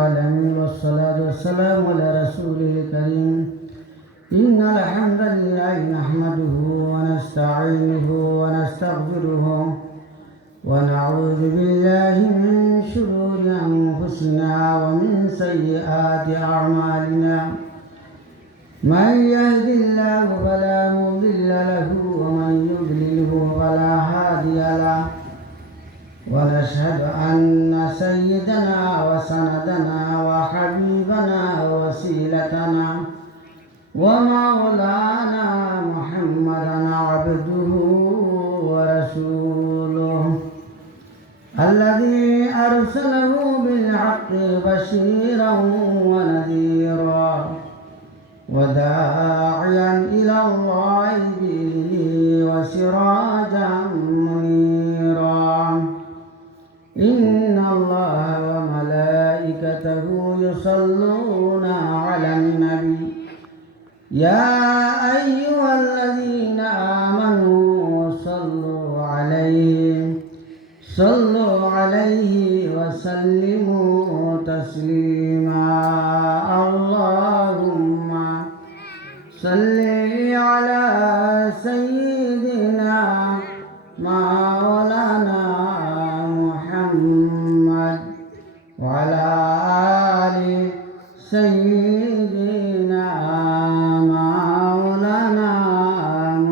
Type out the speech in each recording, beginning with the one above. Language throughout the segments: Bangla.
العالمين والصلاة والسلام على رسوله الكريم. إن الحمد لله نحمده ونستعينه ونستغفره ونعوذ بالله من شرور أنفسنا ومن سيئات أعمالنا. من يهد الله فلا مضل له ومن يضلله فلا هادي له. ونشهد أن سيدنا وسندنا وحبيبنا ووسيلتنا ومولانا محمدا عبده ورسوله الذي أرسله بالحق بشيرا ونذيرا وداعيا إلى الله بإذنه وسراجا منيرا. إن الله وملائكته يصلون على النبي يا أيها الذين آمنوا صلوا عليه وسلموا تسليما. اللهم صل على سيدنا مولانا محمد وعلى آل سيدنا مولانا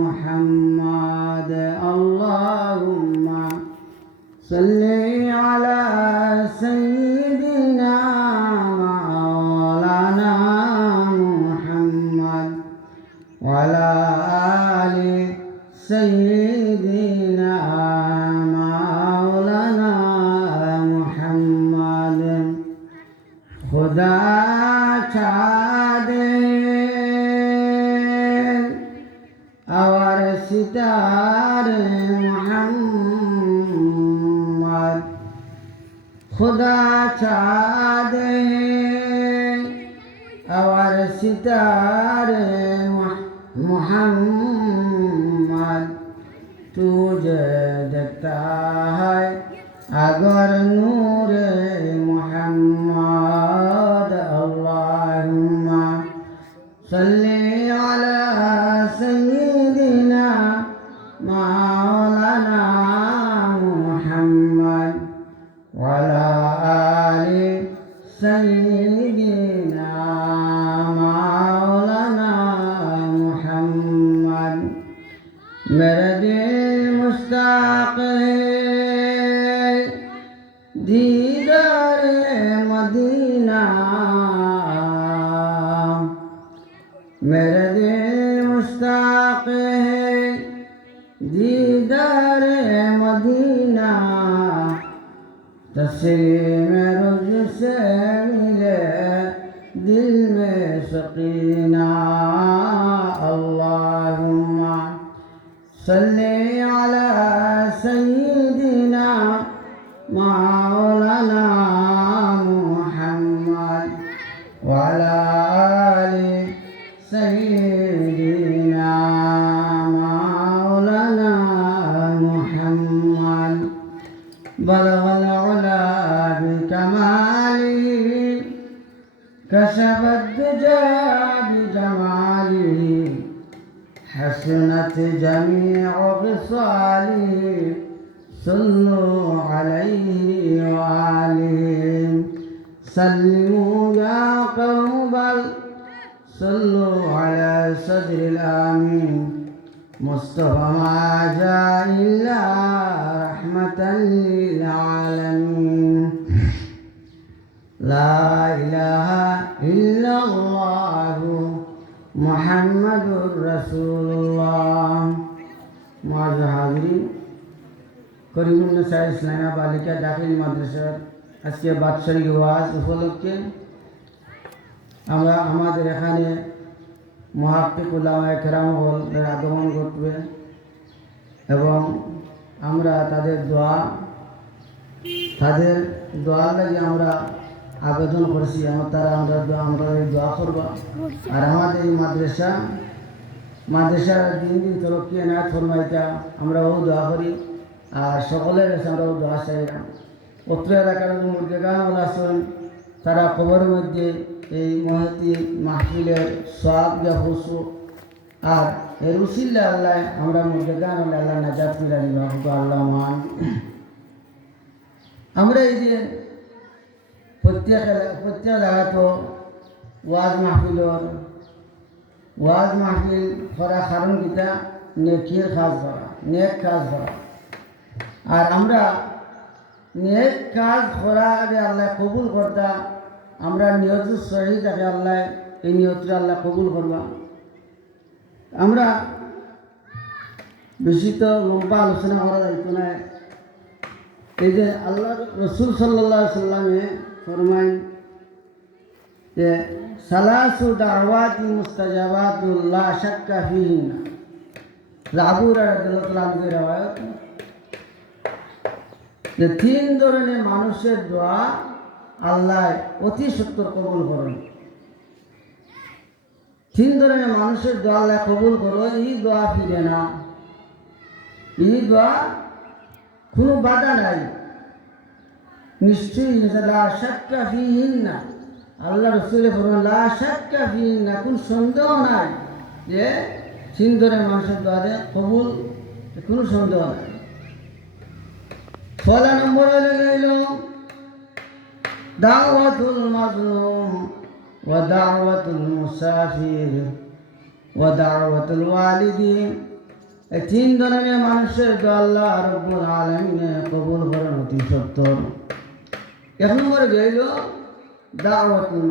محمد. اللهم صل على سيدنا مولانا محمد وعلى آل سيدنا مولانا محمد. खुदा चादे और सितारे मोहम्मद. खुदा चादे और सितारे मोहम्मद. तुझे देखता है अगर नूरे मोहम्मद. अल्लाहुम्मा सल्ली अला सय्यिदिना मौलाना मुहम्मद वअला आलि सय्यिदिना मौलाना मुहम्मद. मेरा दिल मुश्ताक है दीदारे मदीना. मेरा दिल मुश्ताक है दीदारे मदीना. तस्लीम रुज से मिले दिल में सकीना. अल्लाहुम्मा सल्ली अला सय्यिदिना मौलाना मुहम्मद वअला आलि सय्यिदिना मौलाना मुहम्मद. बलगल उला बिकमालिही कशफत दुजा बिजमालिही हसनत जमीउ खिसालिही. صلوا عليه وآله سلموا يا قوم بل صلوا على صدر الآمين مصطفى ما جاء إلا رحمة للعالمين. لا إله إلا الله محمد رسول الله. معزز حاضرین, করিমুন্নেসা ইসলামিয়া বালিকা দাখিল মাদ্রাসার আজকে বাৎসরিক ওয়াজ উপলক্ষে আমরা আমাদের এখানে মুহাক্কিক উলামায়ে কেরামের আগমন ঘটবে এবং আমরা তাদের দোয়া লাগে আমরা আবেদন করেছি. আমরা দোয়া করব. আর আমাদের এই মাদ্রাসার দিন দিন তরক্কি এনায়েত ফরমাইতা আমরাও দোয়া করি. আর সকলের কাছে আমরাও দোয়া চাই. অত্র এলাকার মুরগি গান আছেন তারা কবরের মধ্যে এই মহতি মাহফিলের সওয়াব দিয়া খুশু আর এর উসিলা আল্লাহ আমরা মুর্দেগান আল্লাহ নাজাত মিলা নিবা আল্লাহ মান আমরা এই যে প্রত্যেক জায়গা তো ওয়াজ মাহফিল করা কারণ কিতা নেকির কাজ করা নেক কাজ করা আর আমরা নেক কাজ করা আল্লাহ কবুল করতা আমরা নিয়ত সহি থাকে আল্লাহ এই নিয়তটা আল্লাহ কবুল করবা আমরা বেশি তো লম্বা আলোচনা করা যাইতো না এই যে আল্লাহ রসুল সাল্লাল্লাহু আলাইহি সাল্লামে ফরমায় যে সালাসু দাওয়াতি মুস্তাজাবাতুল লা শাক্কা ফিহিন্না আবু হুরায়রা রাদিয়াল্লাহু আনহু riwayat যে তিন ধরনের মানুষের দোয়া আল্লাহ অতি সত্তর কবুল করেন তিন ধরনের মানুষের দোয়া আল্লাহ কবুল করো এই দোয়া ফিরে না এই দোয়া কোনো বাধা নাই নিশ্চয়ই লা শাক্কা ফিহিন্না আল্লাহ রসুল ফরমান লা শাক্কা ফিহিন্না কোন সন্দেহ নাই যে তিন ধরনের মানুষের দোয়াতে কবুল কোনো সন্দেহ নাই ছয় নম্বর হয়ে গেল দাওয়াতুল মাজলুম ওয়া দাওয়াতুল মুসাফির ওয়া দাওয়াতুল ওয়ালিদি এই তিন ধরনের মানুষের দোয়া আল্লাহ রাব্বুল আলামিন কবুল করেন অতি সত্তর এক নম্বরে গেল দাওয়াতুল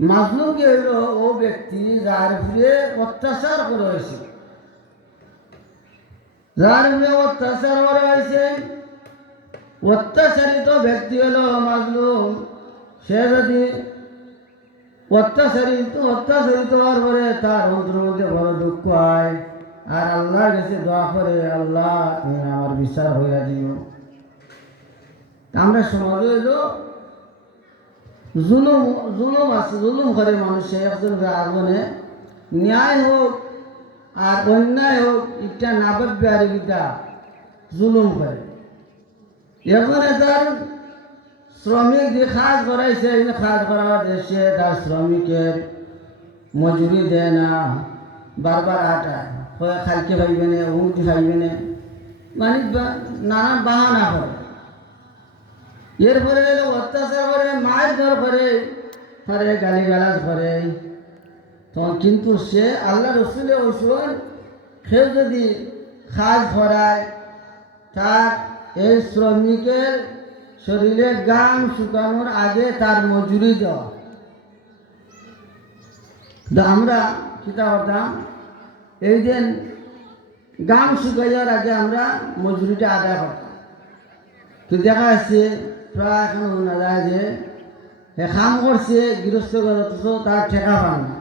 মাজলুম গেল ও ব্যক্তি যার উপরে অত্যাচার করা হয়েছে যার উপরে অত্যাচার করা হয়েছে অত্যাচারিত ব্যক্তি হলো মাজলুম সে যদি অত্যাচারিত হওয়ার পরে তার অন্তরের মধ্যে বড় দুঃখ হয় আর আল্লাহর কাছে দোয়া করে আল্লাহ তুমি আমার বিচার হইয়া দিও আমরা সমাজ হইল জুলুম করে মানুষে একজন আগুনে ন্যায় হোক আর অন্যায় হোক এটা নাবাদ বিহারিতা জুলুম করে এখন তার শ্রমিক যে কাজ করাইছে কাজ করার দেশে তার শ্রমিকের মজুরি দেয় না বারবার আটায় খালকে পাইবে না উমুটি পাইবে না মানে নানান বাহানা করে এরপরে অত্যাচার করে মায়ের ধর করে তারে গালিগালাজ করে তখন কিন্তু সে আল্লাহ রসুলের ওষুধ সে যদি কাজ করায় তার এই শ্রমিকের শরীরে গাম শুকানোর আগে তার মজুরি দেওয়া আমরা কিতা করতাম এই যে গাম শুকাইয়ার আগে আমরা মজুরিটা আদায় করতাম তো দেখা যাচ্ছে প্রায় এখন শোনা যায় যে কাম করছে গৃহস্থ অথচ তার ঠেকা পান না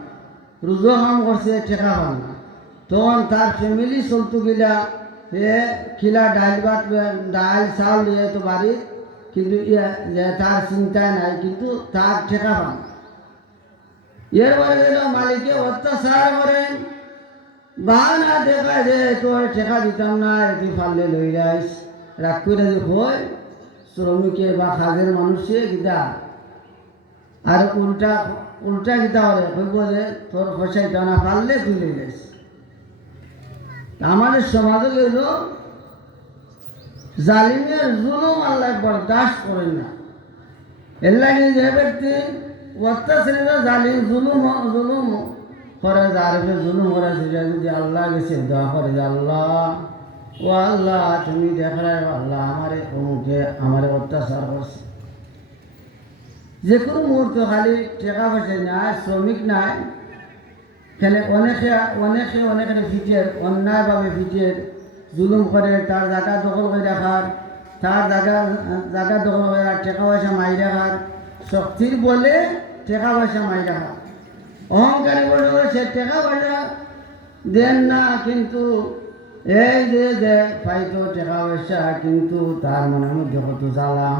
রোজও কাম করছে ঠেকা পান না তখন তার ফ্যামিলি চলতো গিলা সে খিলা ডাল চাউল দিয়ে তো বাড়ি কিন্তু তার চিন্তা নাই কিন্তু তার ঠেকা পান এরপরে গেল মালিকে অত্যাচার করে বাহানা দেখায় যে তোর ঠেকা দিতাম না তুই ফাললে লই যাইস রাগ করে যে হয় শ্রমিকে বা কাজের মানুষে গীতা আর উল্টা গীতা হলে কইব যে তোর পয়সা দিতাম না পারলে তুই লই যাইস আমাদের সমাজে গেল জালিমের জুলুম আল্লাহ বরদাস্ত করেন না এর লাগে যে ব্যক্তি অত্যাচারীরা জালিম জুলুম করে যার জুলুম করে সেটা যদি আল্লাহ গেছে দোয়া করে যে আল্লাহ ও আল্লাহ তুমি দেখায় আল্লাহ আমারে অমুকে আমারে অত্যাচার করছে যে কোনো মুহূর্ত খালি টাকা পয়সা নাই শ্রমিক নাই খেলে অনেকে ফিটের অন্যায়ভাবে ফিটের জুলুম করে তার জায়গা দখল করে রাখার তার জায়গা দখল করে টাকা পয়সা মাই রাখার শক্তির বলে টাকা পয়সা মাই রাখার অহংকারী বলে সে টাকা পয়সা দেন না কিন্তু এই যে পাইতো টাকা পয়সা কিন্তু তার মনের মধ্যে কত জ্বালা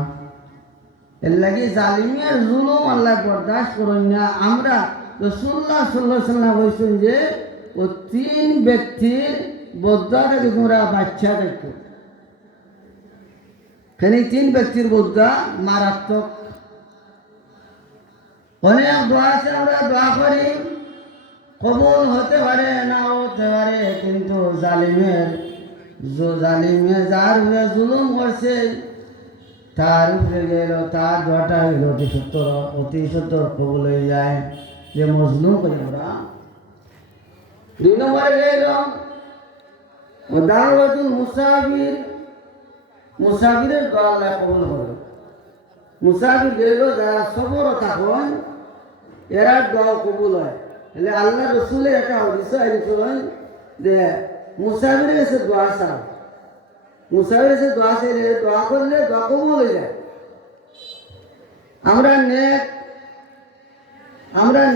এর লাগে জালিমের জুলুম আল্লাহ বরদাস্ত করেন না আমরা রাসূলুল্লাহ সাল্লাল্লাহু আলাইহি ওয়াসাল্লাম বলেছেন যে ও তিন ব্যক্তির বদ্দাকে তোমরা বাচ্চা দেখো কেন তিন ব্যক্তির বদ্দা মারাত্মক অনেক দোয়া আছে, আমরা দোয়া করি, কবুল হতে পারে নাও হতে পারে, কিন্তু জালিমে যার উপরে জুলুম করছে তার উপরে গেল, তার দোয়াটা হইল অতি সত্তর কবুল হয়ে যায়। যে মজলুম করি আমরা। 2 নম্বরে গেল দাওয়াতুল মুসাফিরের দোয়া আল্লাহ কবুল করে। মুসাফির গেল যারা সবর থাকুন এরা দোয়া কবুল হয়। তাহলে আল্লাহ রসুলের একটা হাদিস আইছেন যে মুসাফিরের কাছে দোয়া চাও, মুসাফিরের কাছে দোয়া চাইলে দোয়া করলে দোয়া কবুল হয়ে যায়। আমরা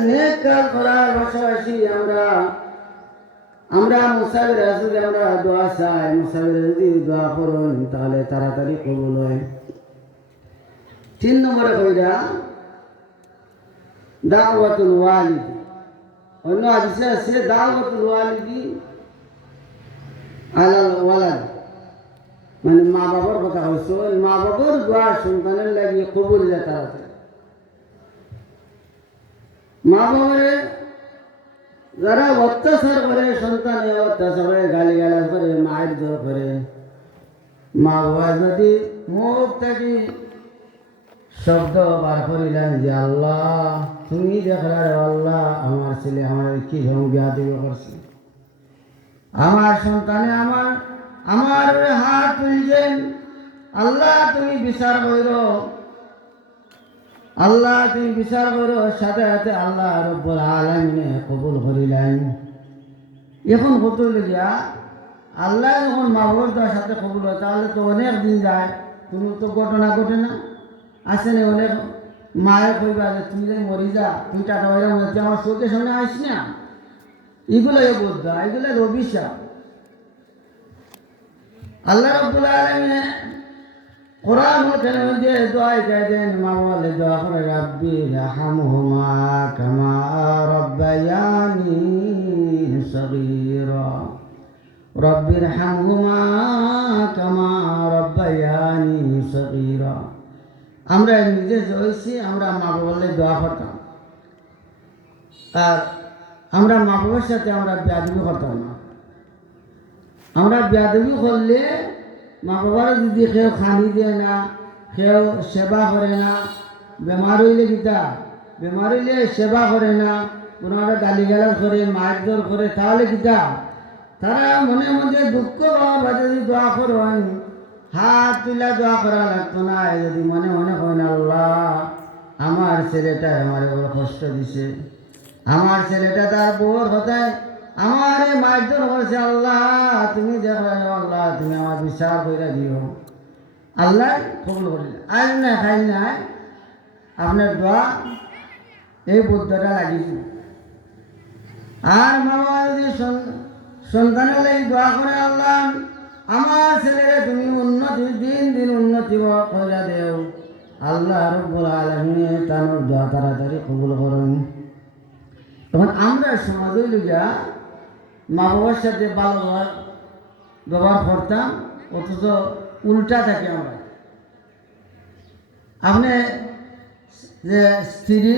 নেক কাজ করার পাশাপাশি আমরা মুসাফির রাসূল আমরা দোয়া চাই, মুসাফির যদি দোয়া করুন তাহলে তাড়াতাড়ি কবুল হয়। 3 নম্বরে কইরা দাওয়াতুল ওয়ালিদ। অন্য হাদিসে আছে দাওয়াতুল ওয়ালিদি আলাল ওয়ালাদ, মানে মা বাবার কথা হইছে, মা বাবার দোয়া সন্তানের লাগি কবুল যায় তাড়াতাড়ি। মা বাবারে যারা অত্যাচার করে, সন্তানে অত্যাচার করে, গালিগালাজ করে, মায়ের জোর করে, মা বাবা যদি মুখ থেকে শব্দ বার করিলেন যে আল্লাহ তুমি দেখলার, আল্লাহ আমার ছেলে আমার কি ধরুন বিয়া করছে, আমার সন্তানে আমার হাত তুলছেন, আল্লাহ তুমি বিচার করো, আল্লাহ তুমি বিচার করো, সাথে সাথে আল্লাহ রব্বুল আলামিনে কবুল করিলেন। এখন কত গিয়া আল্লাহ যখন মা বাবার দেওয়ার সাথে কবুল হয় তাহলে তো অনেক দিন যায়, তুমি তো ঘটনা ঘটে না আসে না, অনেক মায়ের কইবা যে তুই যে মরি যা, তুই টাটা হয়ে মরছি, আমার চোখের সামনে আসি না, এগুলোই বোধ, এগুলো অভিশাপ। আল্লাহ রব্বুল আলামিন কোরআন মধ্যে দোয়া দেন, মা বাবাকে দোয়া করে রাব্বি রহমহুমা কামা রাব্বায়ানি সগীরা, রাব্বি রহমহুমা কামা রাব্বায়ানি সগীরা। আমরা নিজে হয়েছি, আমরা মা বাবাকে দোয়া করতাম, আর আমরা মা বাবার সাথে আমরা বেয়াদবি করতাম না। আমরা বেয়াদবি করলে মা বাবার যদি কেউ খানি দেয় না, কেউ সেবা করে না, বেমার হইলে বেমার হইলে সেবা করে না, ওনারা গালিগালাজ করে, মায়ের জোর করে, তাহলে তারা মনে মধ্যে দুঃখ পাওয়া যদি দোয়া করেন, হাত তুলা দোয়া করা লাগতো না, যদি মনে মনে হয় না আল্লাহ আমার ছেলেটা আমার বড় কষ্ট দিছে, আমার ছেলেটা তার বউর কথায় আমার মারধর করছে, আল্লাহ তুমি দেখো, আল্লাহ তুমি আমার বিচার করে দিও, আল্লাহ কবুল করিল। আর না খাই নাই আপনার দোয়া এই বুদ্ধটা লাগিয়েছে। আর মামা যদি সন্তানের লাগি দোয়া করে, আল্লাহ আমার ছেলেকে তুমি দিন উন্নতি করে দেও, আল্লাহ রব্বুল আলামিন তার দোয়া তাড়াতাড়ি কবুল করুন। তখন আমরা সমাজে লইয়া মা বাবার সাথে ভালো ব্যবহার করতাম, অথচ উল্টা থাকি আমরা। আপনি যে স্ত্রী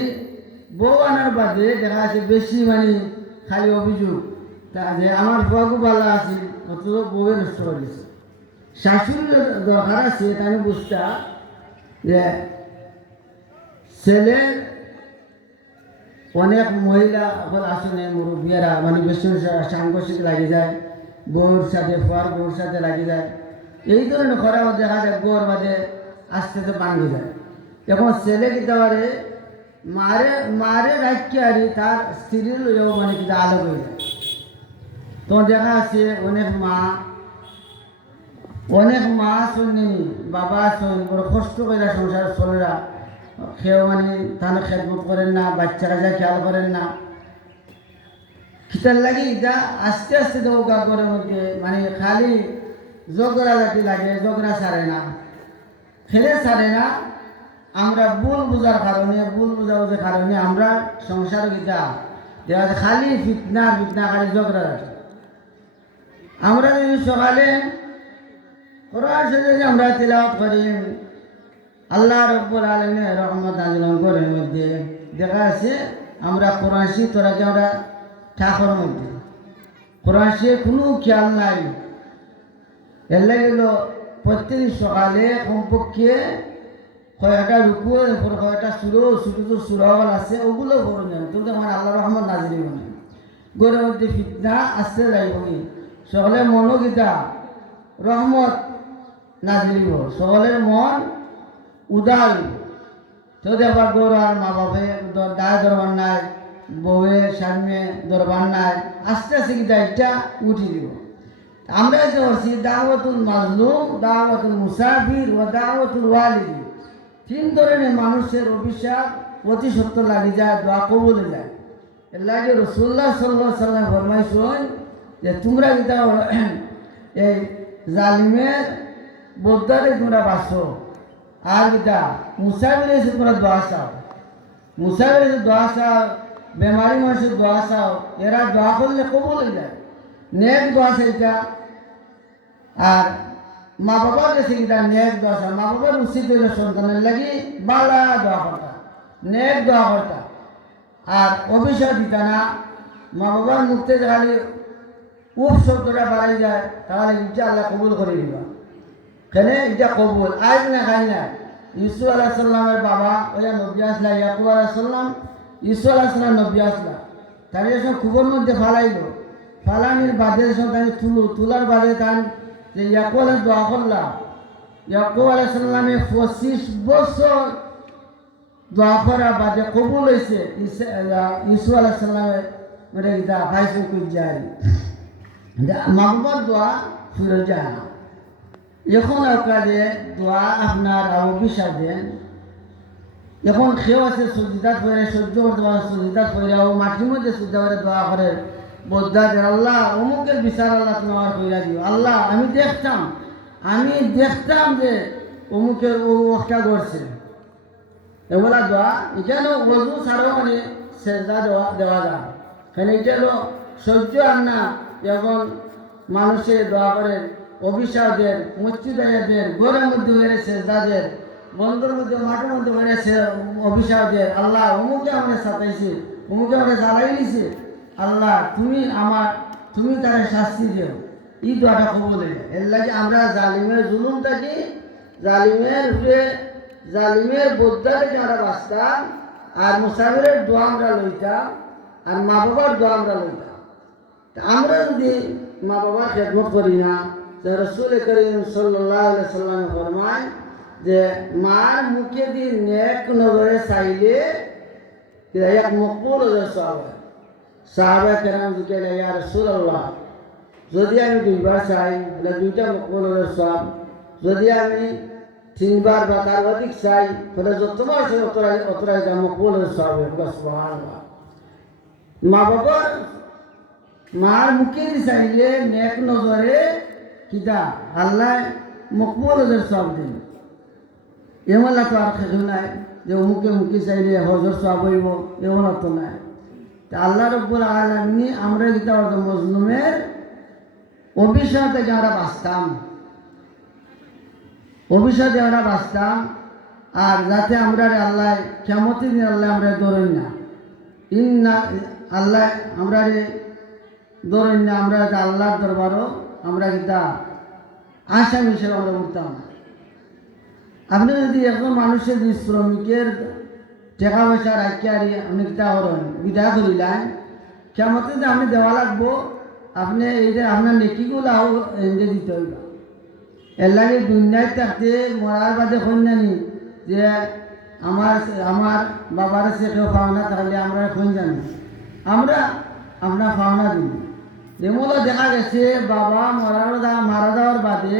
বউ আনার বাদে দেখা আছে বেশি মানে খালি অভিযোগ যে আমার বউকে ভালো আছে, অথচ বউয়ে নষ্ট করে দিচ্ছে। শাশুড়ির দরকার আছে আমি বুঝতাম যে ছেলে অনেক মহিলা আসলে মুরব্বীরা মানে বেশি সাংঘর্ষিক লাগে যায়, বউর সাথে বউর সাথে লাগে যায়, এই ধরনের খরা দেখা যায়, বউর বাদে আস্তে আস্তে ভাঙে যায়। এখন ছেলে পারে মারে রাখতে আর তার স্ত্রীর লইয়াও মানে আলোক হয়ে যায়। তো দেখা আছে অনেক মা শুনি বাবা শুনি বড় কষ্ট করে সংসার চলেরা, কেউ মানে তাহলে খেদমত করেন না, বাচ্চারা যা খেয়াল করেন না, খিতার লাগে আস্তে আস্তে দৌড়া করে মধ্যে মানে খালি জগরা জাতি লাগে, জগরা ছাড়ে না, ফেলে ছাড়ে না। আমরা ভুল বোঝার কারণে আমরা সংসার দেখা যায় খালি ফিতনা খালি জগরা রাখি। আমরা যদি সকালে কোরআন শরীফ আমরা তিলাওয়াত করি, আল্লাহ রব্বুল আলামিনের রহমত নাযিল করে মধ্যে দেখা আছে আমরা কোরআশি তোরাকে আমরা ঠাকুর মধ্যে কোরআশি কোনো খেয়াল নাই। এর লাগে প্রত্যেক সকালে কমপক্ষে কয়েকটা রুকু কয়েকটা ছোটো সুরাওয়াল আছে ওগুলো বড় নেন কিন্তু আমার আল্লাহ রহমত নাজিরি বলে গড়ের মধ্যে ফিতনা আসতে যাইব কি সকলে মনোগীতা রহমত নাজিরিব সকলের মন উদার তো দেখবার গৌর আর মা বাপে দায় দরবার নাই বউয়ে স্বামী দরবার নাই আস্তে আস্তে গীতা এটা উঠি দিব। আমরা যে হচ্ছি দাওয়াতুল মাজলুম, দাওয়াতুল মুসাফির ও দাওয়াতুল ওয়ালিদি, তিন ধরনের মানুষের অভিশাপ অতি সত্য লাগি যায়, দোয়া কবুলে যায়। এর লাগে রাসূলুল্লাহ সাল্লাল্লাহু আলাইহি ওয়াসাল্লাম ফরমাইছেন যে তোমরা গীতা এই জালিমের বদ্দারে তোমরা বাঁচো আর গীতা মুসাফির এসে তোমরা দোয়া চাও, মুসাফির এসে দোয়া চাও, বেমারি মানুষের দোয়া চাও, এরা দোয়া করলে কবুলে যায় নেক দোয়া সেইটা। আর মা বাবার কাছে কিনা নেক দোয়া চাও, মা বাবার উচিত হইলে সন্তানের লাগি বালা দোয়া করতা, নেক দোয়া করতা আর অভিশাপ দিতা না। মা বাবার মুক্তি খালি উপ শব্দটা বাড়াই যায় তাহলে এটা আল্লাহ কবুল করে দিবা। কেন এটা কবুল আজ না খাই না। ইউসুফ আলাইহিস সালামের বাবা ওয়া নবী আসলা, ইয়াকুব আলাইহিস সালাম ইউসুফ আলাইহিস সালাম নবী আসলা, তার যখন কুয়োর মধ্যে ফালাইল, ফালানির বাদে যখন তাই তুলার বাদে তাই যে ইয়াকুব আলাইহিস দোয়া করলা, ইয়াকুব আলাইহিস সালামে 25 বছর দোয়া করার বাদে কবুল হয়েছে। ইউসুফ আলাইহিস সালামের মানে এটা ফাইসে কুই যায় মা বাবার দোয়া ফিরে যায় না। এখন কাজে দোয়া আপনার অভিশাপ দেন। এখন কেউ আছে সজিদাত করে সহ্য করতে পারে, সজিদাত করে ও মাটির মধ্যে সজ্জা করে দোয়া করে বদ্দা দেন, আল্লাহ অমুকের বিচার আল্লাহ তুমি আমার কইরা দিও। আল্লাহ আমি দেখতাম যে অমুকের ও একটা করছে এগুলা দোয়া। এখানে ওজু ছাড়াও মানে সেজদা দেওয়া যায়। কারণ এটা হলো সহ্য আর না। এখন মানুষের দোয়া করে অভিশাপ দেন, মসজিদের ঘরের মধ্যে হয়ে সেজদা দেন, বন্ধুর মধ্যে মাঠের মধ্যে হয়ে অভিশাপ দেন, আল্লাহ অমুকে আমরা সাতাইছি, অমুকে আমরা জ্বালাই নিছি, আল্লাহ তুমি তারা শাস্তি দিও। এই দোয়াটা কবুল হয়ে যায়। এর লাগে আমরা জালিমের জুলুম থাকি, জালিমের বোদ্ধা থেকে আমরা বাঁচতাম আর মুসাফিরের দোয়া আমরা লইতাম আর মা বাবার দোয়া আমরা লইতাম। আমরা যদি মা বাবার খেদমত করি না, রাসূল করিম সাল্লাল্লাহু আলাইহি ওয়াসাল্লাম ফরমায় যে মার মুখে দিয়ে নেক নজরে চাইলে এক মকবুল হয়ে যাবে। সাহাবা কেরাম জিজ্ঞাসা ইয়া রাসূলুল্লাহ, যদি আমি 2বার চাই তাহলে 2টা মকবুল হয়ে সব, যদি আমি 3বার বা তার অধিক চাই তাহলে যতবার সে অতরাই মকবুল হয়ে সব। সুবহানাল্লাহ। মা বাবার মার মুখে দিয়ে চাইলে নেক নজরে কিতা আল্লাহ মকবুল হয়ে সব দিন। এমন তো আর খেজু নাই যে মুখে চাইলে হজর সব হইব, এমন তো নাই। তা আল্লাহ রব্বুল আলামিন আমরা গীতা মজলুমের অভিশাপ থেকে আমরা বাঁচতাম, আর যাতে আমরা আল্লাহ কিয়ামতের দিন আল্লাহ আমরা ধরেন না, আল্লাহ আমরা ধরেন না, আমরা আল্লাহর দরবারও আমরা গীতা আসামি হিসেবে আমরা উঠতাম। আপনি যদি একজন মানুষের শ্রমিকের টাকা পয়সা রাখি আর আপনি কিতা করেন বিদায় করিলেন, কেমন আপনি দেওয়া লাগবো, আপনি এই যে আপনার নেকিগুলো এনে দিতে হইব। এর লাগে দুনিয়ায় থাকতে মরার বাদে কন্যানি যে আমার বাবার সে কেউ পাওনা তাহলে আমরা কোন জানি আমরা পাওনা দিই। যেমন দেখা গেছে বাবা মারা যাওয়ার বাদে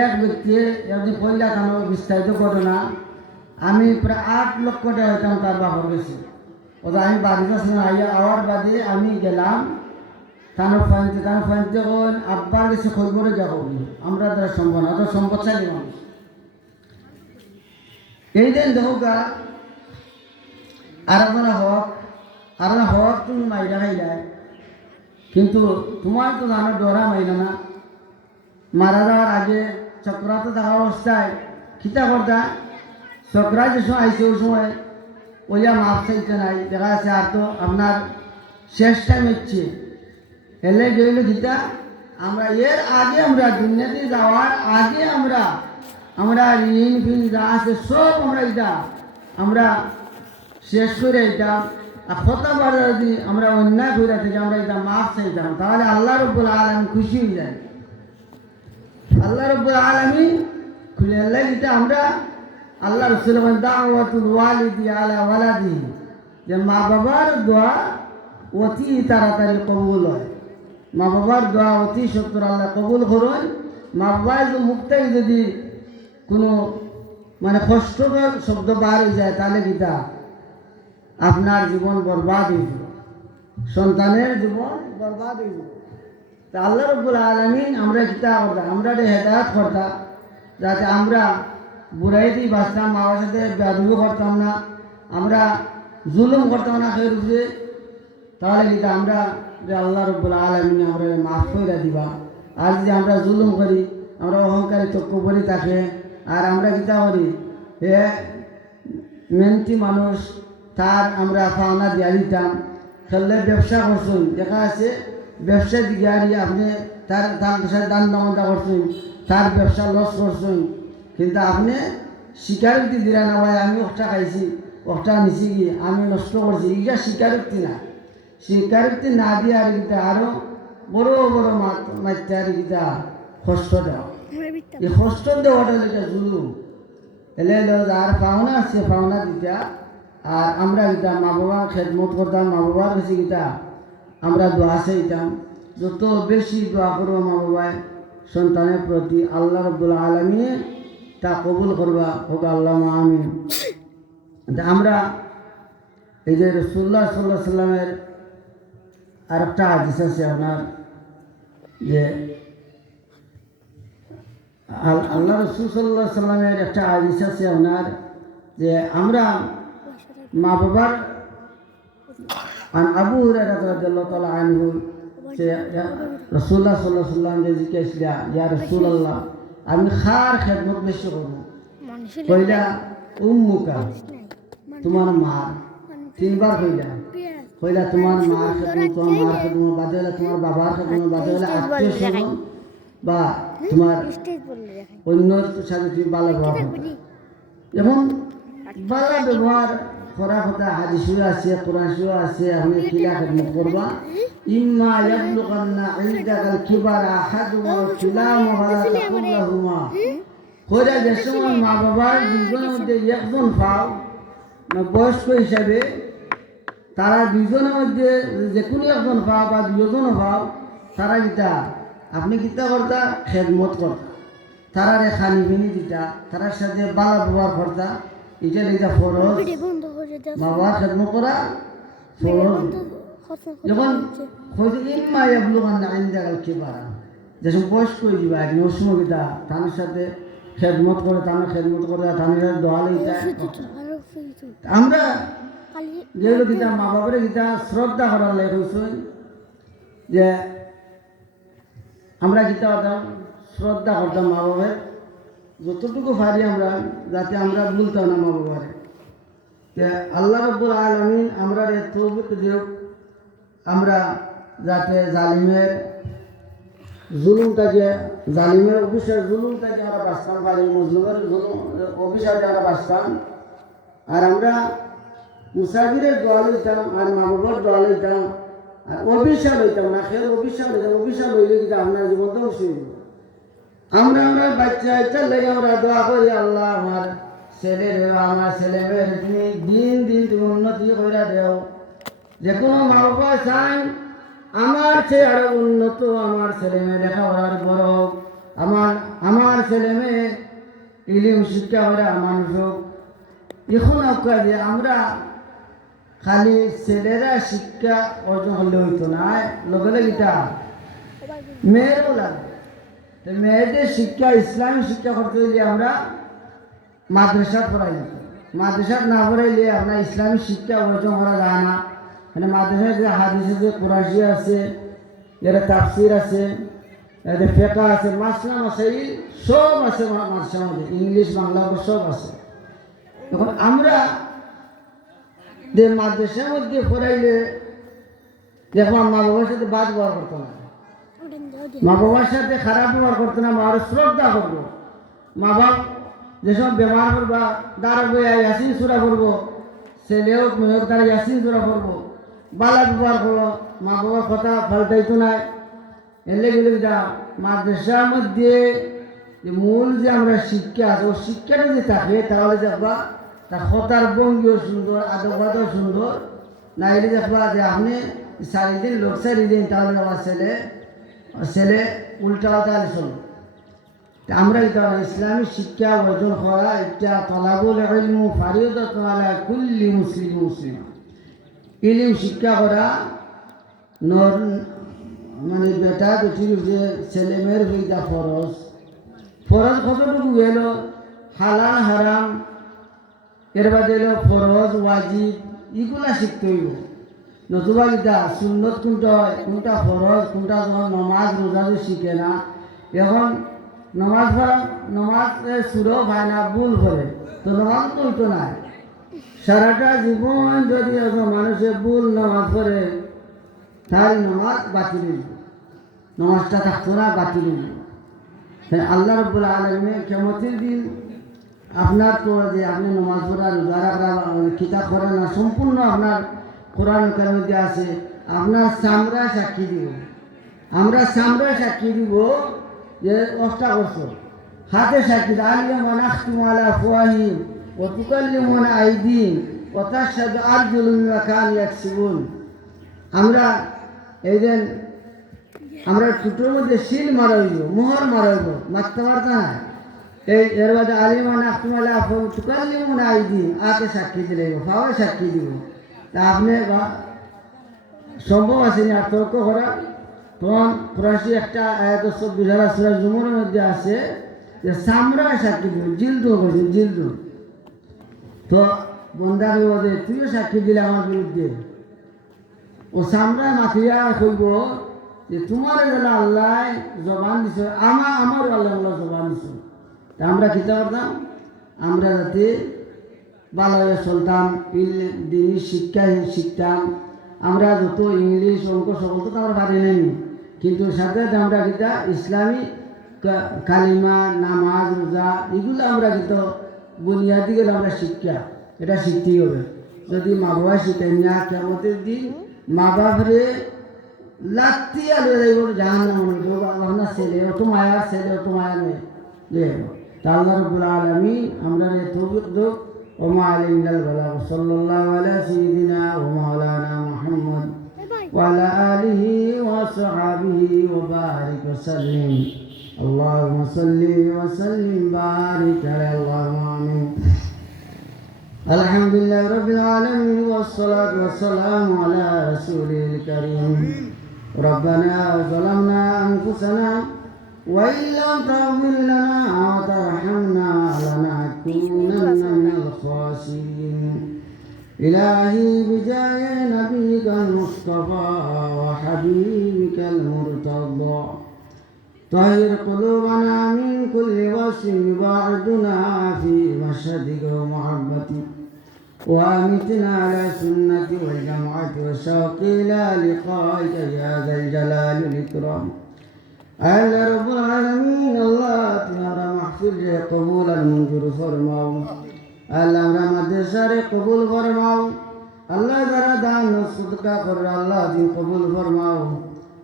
এক ব্যক্তি একদিন কইলা থানো বিস্তারিত ঘটনা, আমি প্রায় 8 লক্ষ টাকা হইতাম তার বাবার গেছে। ওটা আমি বাড়িতে আওয়ার বাদে আমি গেলাম তানোর ফাইনতে কোন আব্বার গেছে খবরে যাবো আমরা দ্বারা সম্ভব না, অত সম্পদশালী মানুষ। এই দিন দেখো গা আর আপনার হক তুমি মাইরা খাইলাই, কিন্তু তোমার তো জানো ডরা মাইরা না। মারা যাওয়ার আগে চক্রা তো থাকা অবস্থায় খিতা করতা, চক্রা যে সময় আইসে ওই সময় ওইয়া মাপ চাইতে নাই, দেখা যাচ্ছে আর তো আপনার শেষ টাইম হচ্ছে এলে গেল গীতা আমরা এর আগে আমরা দুনিয়াতে যাওয়ার আগে আমরা ঋণ ফিন যা আছে সব আমরা এটা আমরা শেষ করে এটা কতবার যদি আমরা অন্যায় করে থেকে আমরা এটা মাপ চাইতাম তাহলে আল্লাহ রব্বুল আলামিন খুশি হয়ে যায়। আল্লাহ রব্বুল আলামিন খুলে আল্লাহ এটা আমরা আল্লাহ রাসূল বলেন দাওয়াতুল ওয়ালিদি আলা ওয়ালাদি, যে মা বাবার দোয়া অতি তাড়াতাড়ি কবুল হয়। মা বাবার দোয়া অতি সত্তর আল্লাহ কবুল করুন। মা বাবার মুখটাই যদি কোনো মানে কষ্টকর শব্দ বার হয়ে যায় তাহলে গীতা আপনার জীবন বরবাদ হয়ে যাবে, সন্তানের জীবন বরবাদ হয়ে যাবে। তা আল্লাহ রব্বুল আলামিন আমরা গীতা করতাম, আমরা হেদায়ত করতাম যাতে আমরা বুড়াইতেই বাঁচতাম, মা বাবার সাথে বেয়াদবি করতাম না, আমরা জুলুম করতাম না খেয়ে রুখে। তাহলে গীতা আমরা যে আল্লাহ রব্বুল আলামিন আমরা মাফ করে দিবা। আর যদি আমরা জুলুম করি, আমরা অহংকারী তক্কবরি থাকে, আর আমরা গীতা করি এ মেহনতি মানুষ তার আমরা পাওনা দিয়া দিতাম। খেললে ব্যবসা করছুন, দেখা আছে ব্যবসা দিয়ারি আপনি তার সাথে দান দামদা করছুন, তার ব্যবসা লস করছুন, কিন্তু আপনি স্বীকারোক্তি দিলা না ভাই আমি ওটা খাইছি ওটা নিছি কি আমি নষ্ট করছি, এটা স্বীকারোক্তি না। স্বীকারোক্তি না দিয়ে আর গীতা আরো বড় বড় মাত্রা আর গীতা কষ্ট দেওয়া, এই কষ্ট দেওয়াটা এটা জুলুম। এলে যার পাওনা আছে পাওনা দিতা। আর আমরা গীতা মা বাবার খেদমত করতাম, মা বাবার কাছে গীতা আমরা দোয়া চাইতাম। যত বেশি দোয়া করবো মা বাবায় সন্তানের প্রতি আল্লাহ রব্বুল আলামিন তা কবুল করবা হোক আল্লাহ আমিন। আমরা এই যে রাসূলুল্লাহ সাল্লাল্লাহু আলাইহি সাল্লামের আর একটা হাদিস আছে আপনার, যে আল্লাহ রাসূল সাল্লাল্লাহু আলাইহি সাল্লামের একটা হাদিস আছে আপনার, যে আমরা মা বাবার আবু হুরায়রা রাদিয়াল্লাহু তাআলা আনহু যে রাসূলুল্লাহ সাল্লাল্লাহু আলাইহি সাল্লাম যে জিজ্ঞাসা ইয়া রাসূলুল্লাহ আমি খার খেদমত বেশি করব, কইলা উম্মুকা তোমার মা, তিনবার কইলা তোমার মা খেদমত, তোমার মা খেদমত বাদে হলে তোমার বাবার খেদমত বাদে হলে আত্মীয় স্বজন বা তোমার অন্য সাথে তুমি ভালো ব্যবহার করবে। এখন ভালো ব্যবহার করা কথা হাদিসও আছে, কোরআনও আছে, আপনি কিলা খেদমত করবা। ইম্মা ইয়াবলুগান্না ইনদাকাল কিবারা আহাদুহুমা আও কিলাহুমা ফালা তাকুল লাহুমা, কইরা যে সময় মা বাবার দুজনের মধ্যে একজন পাও না বয়স্ক হিসাবে, তারা দুজনের মধ্যে যে কোনো একজন পাও বা দুজনও পাও, তারা গীতা আপনি গীতা করতা খেদমত করতা, তারা রে খানি পিনি দিতা, তারার সাথে ভালো ব্যবহার করতা। এটা এটা ফরজ, মা বাবার খেদমত করা ফরজ। যখন ইম্মা ইয়াবলুগান্না ইনদাকাল কিবারা, যেসব বয়স্ক হয়ে যাবে এক নসময় গীতা তার সাথে খেদমত করে, তার খেদমত করে, তার দোয়া লইতা। আমরা যেগুলো গীতা মা বাবার গীতা শ্রদ্ধা করার লাগে হয়েছে, যে আমরা গীতা শ্রদ্ধা করতাম মা বাবার যতটুকু পারি আমরা, যাতে আমরা ভুলতাম না মা বাবার। আল্লাহ রাব্বুল আলামিন আমরা তৌফিক দিও, আমরা যাতে জালিমের জুলুমটাকে, জালিমের অফিসের জুলুমটাকে আমরা বাঁচতাম পারি, মজলুমের জুলুম অফিসারকে আমরা বাঁচতাম। আর আমরা মুসাফিরের দোয়া লইতাম, আর মা বাবার দোয়া লইতাম, আর অভিশাপ লইতাম না, খেয়ে অভিশাপ লইতাম। অভিশাপ লইলে কিন্তু আপনার জীবন তো অসুবিধা। আমরা বাচ্চা বাচ্চা লেগে আমরা দোয়া করি, আল্লাহ আমার ছেলে দেও, আমার ছেলে মেয়ের তুমি দিন দিন তুমি উন্নতি করে দেও। যে কোনো মা বাবা চান আমার চেয়ে আরো উন্নত আমার ছেলে মেয়ে লেখাপড়ার বড় হোক, আমার ছেলে মেয়ে ইলিম শিক্ষা করে মানুষ হোক। এখন যে আমরা খালি ছেলেরা শিক্ষা অর্জন করলে হইতো না, লগে লগে মেয়েরও লাগবে। মেয়েদের শিক্ষা ইসলামী শিক্ষা করতে হইলে আমরা মাদ্রাসা পড়াই, মাদ্রাসা না পড়াইলে আমরা ইসলামী শিক্ষা অর্জন করা যায় না। মানে মাদ্রাসায় যে হাদিস আছে, কোরআন আছে, এর তাফসির আছে, এদের ফিকহ আছে, মাসলা মাসাইল সব আছে মাদ্রাসার মধ্যে, ইংলিশ বাংলা সব আছে। এখন আমরা যে মাদ্রাসার মধ্যে পড়াইলে দেখলাম মা বাবার সাথে বাদ ব্যবহার করতো না, মা বাবার সাথে খারাপ ব্যবহার করতো না, মা বাবার শ্রদ্ধা করবো। মা বাপ যেসব ব্যবহার করবা দাঁড়া বইয়া ইয়াসিন সুরা করবো, ছেলেও মেয়েও তারা ইয়াসিন সুরা করবো, বালা ব্যবহার করবো, মা বাবার কথা ফাল্টাইতো নাই। এলে গেলে যা মাদ্রাসার মধ্যে যে মূল যে আমরা শিক্ষা আছে ও শিক্ষাটা যে থাকে তাহলে দেখবা তার কথার ভঙ্গিও সুন্দর, আদবাদও সুন্দর। না এলে দেখবা যে আপনি 4 দিন লোক 4 দিন তাহলে আমার ছেলে উল্টা তাহলে চলো। আমরা এটা ইসলামী শিক্ষা অর্জন করা এটা তলাবুল ইলমু ফারিদাতুন আলা কুল্লি মুসলিম। ইলম শিক্ষা করা নর মানে বেটা বেটির যে ছেলে মেয়ের হইতা ফরজ কতটুকু এলো হালাল হারাম, এর বাদে এলো ফরজ ওয়াজিব, এগুলা শিখতে হইব। নতুবা গীতা সুন্নত কোনটা হয়, কোনটা ফরজ, কোনটা যখন নমাজ রোজা শিখে না, এখন নমাজ সুরও ভাই না ভুল করে তো নমাজ তো হইতো না। সারাটা জীবন যদি মানুষে ভুল নমাজ পড়ে তাহলে নমাজ বাতিল হইব, নমাজটা থাকতো না, বাতিল হইব। আল্লাহ রাব্বুল আলামিন কিয়ামতের দিন আপনার তো যে আপনি নমাজ পড়া রোজা রাখা কিতাব পড়া না সম্পূর্ণ আপনার কোরআন কারিমে আছে, আপনার চামড়া সাক্ষী দিব। আমরা চামড়া সাক্ষী দিব যে অষ্টা বছর হাতে সাক্ষী আলিয়ামান আখতুম আলা আফওয়াহিহিম ওয়া তুকাল্লিমুনা আইদিহিম ওয়া তাশহাদু আরজুলুহুম বিমা কানু ইয়াকসিবুন। আমরা এই যে আমরা টুটোর মধ্যে শিল মারা হইব, মোহর মারা হইব, মারতে পারত না। এই এর বাদে আলিমান আখতুম আলা আফওয়াহিহিম তুকাল্লিমুনা আইদিহিম আতে সাক্ষী দিলে ফাওয়া সাক্ষী দিব। তা আপনি সম্ভব আছে না তর্ক করা? তখন ফরাসি একটা আয়াত 24 সূরা জুমরের মধ্যে আছে যে চামড়া সাক্ষী দিব, জিলদু বলছে জিলদু। তো বন্ধা বলে তুইও সাক্ষী দিলে আমার বিরুদ্ধে, ও চামড়া মাথিয়া কইব যে তোমার বেলা আল্লাহ জবান দিছ, আমারও আল্লাহ জবান দিছ। তা আমরা কী করতাম? আমরা যাতে ভালোভাবে চলতাম, দিনই শিক্ষা শিখতাম। আমরা যত ইংলিশ অঙ্ক সকল তো আমরা পারি নাই, কিন্তু সাথে আমরা কিতা ইসলামী কালিমা নামাজ রোজা এগুলো আমরা কিন্তু বুনিয়াদি গেলে আমরা শিক্ষা এটা শিখতেই হবে। যদি মা বাবা শিখাই না কিয়ামতের দিন মা বাপরে লাত্তি আলো যাইব জাহান্নাম, ছেলে অত মায়া, ছেলে অত মায়া নেই যে। তা আল্লাহ রাব্বুল আলামিন আমরা তৌফিক দাও। ওমা আলাইনাল বালাগ। সাল্লাল্লাহু আলা সাইয়্যিদিনা ওয়া মাওলানা মুহাম্মদ ওয়া আলা আলিহি ওয়া সাহবিহি ওয়া বারিক ওয়া সাল্লিম। আল্লাহুম্মা সাল্লি ওয়া সাল্লিম বারিক আলাইহি আমিন। আলহামদুলিল্লাহি রাব্বিল আলামিন ওয়াস সালাতু ওয়াস সালামু আলা রাসূলিল কারীম। ربنا ظلمنا أنفسنا وإن لم تغفر لنا وترحمنا لنكونن من الخاسرين. إلهي بجاه نبيك المصطفى وحبيبك المرتضى طهر قلوبنا من كل وصف يبعدنا في مشهدك ومحبتك، وأمتنا على السنة والجمعة والشوق إلى لقائك يا ذا الجلال والإكرام. أهل رب العالمين الله تنارا محفل قبول المنجر فرماو، الله مدرسة قبول فرماو، الله ذرا دان صدقة قر الله دين قبول فرماو،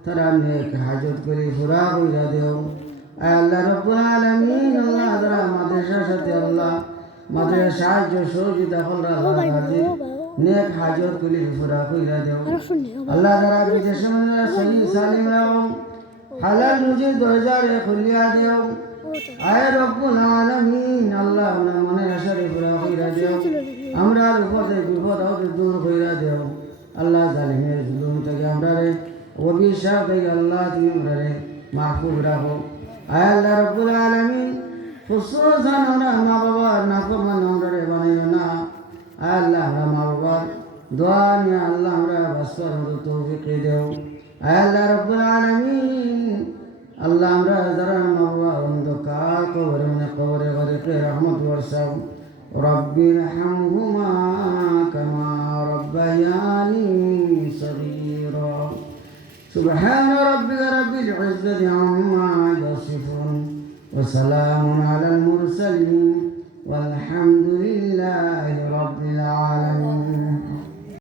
ترى नेक हाजत करी फराग इला देओ। अल्लाह रब्बुल आलमीन अल्लाह ذرا मदरसा साथे अल्लाह মাদ্রাসা সাহায্য সহযোগিতা কররা হাজির নেক হাজত করি ফরাগ ইলা দেও। আল্লাহ ذرا বিদেশে মনে সহি সালিম রাও, হালাল রুজি দরজারে খুলিয়া দেও। আয় রব্বুল আলামিন আল্লাহ মনে আশারে ফরাগ ইলা দেও। আমরা উপরে বিপদ দূর কইরা দেও। আল্লাহ জালিমের জুলুম থেকে আমরারে অভিশাপ থেকে আল্লাহ তুমি আমরারে মাহফুজ রাখো। আয় আল্লাহ রব্বুল আলামিন খুশুসান আমরা মা বাবার নাফরমান আমরারে বানাইও না। আয় আল্লাহ আমরা মা বাবার দোয়া নিয়ে আল্লাহ আমরা বাসবার মতো তৌফিক দেও। আয় আল্লাহ রব্বুল আলামিন আল্লাহ আমরা যারা মা বাবা অন্ধকার কবরে গরিকে রহমত বর্ষাও। রব্বিরহামহুমা কামা كثيرا سبحان ربك رب العزة عما يصفون وسلام على المرسلين والحمد